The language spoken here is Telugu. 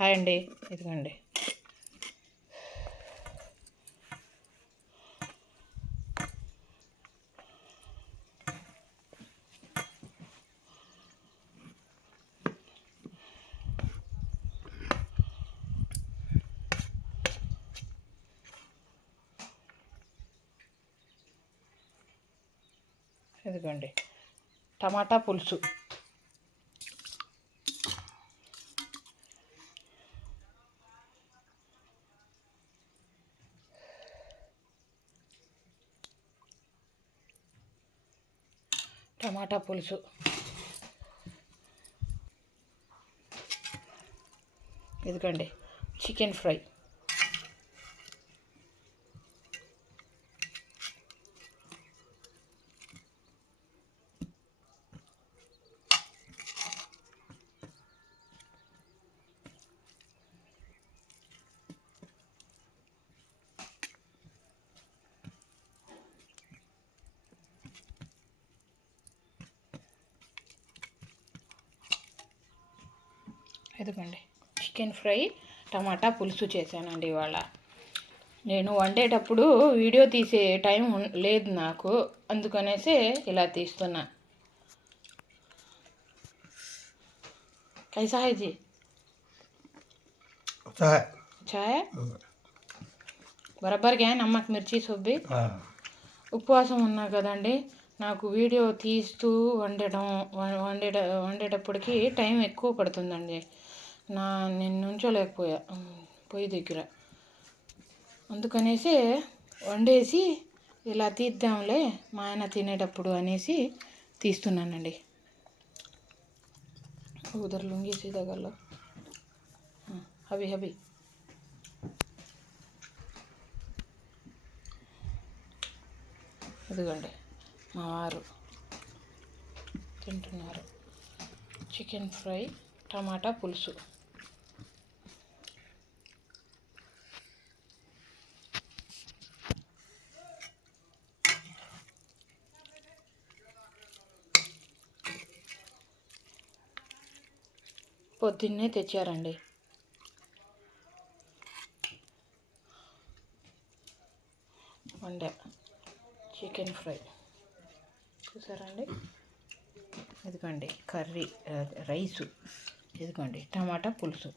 హాయ్ అండి. ఇదిగోండి. ఇదిగోండి. టమాటా పులుసు. టమాటా పులుసు. ఇదిగోండి చికెన్ ఫ్రై. ఇదిగోండి చికెన్ ఫ్రై టమాటా పులుసు చేశానండి ఇవాళ నేను వండేటప్పుడు వీడియో తీసే టైం ఉన్- లేదు నాకు అందుకనేసి ఇలా తీస్తున్నా कैसा है जी अच्छा है अच्छा है బరాబర్ గా నమ్మక్ మిర్చి సొబ్బి हाँ ఉపవాసం ఉన్నా కదండి నాకు వీడియో తీస్తూ వండడం వ- వండేట వండేటప్పటికి టైం ఎక్కువ పడుతుందండి నా నేను నుంచోలేకపోయా. పొయ్యి దగ్గర. అందుకనేసి వండేసి ఇలా తీద్దాంలే మా ఆయన తినేటప్పుడు అనేసి తీస్తున్నానండి. ఉదర్ లొంగేసి దగ్గరలో. హవి హవి ఇదిగోండి మా వారు తింటున్నారు. Chicken fry. టమాటా పులుసు. పొద్దున్నే తెచ్చారండి. వండా చికెన్ ఫ్రై. చూసారండి? ఇదిగోండి కర్రీ రైసు. ఇదిగోండి టమాటా పులుసు.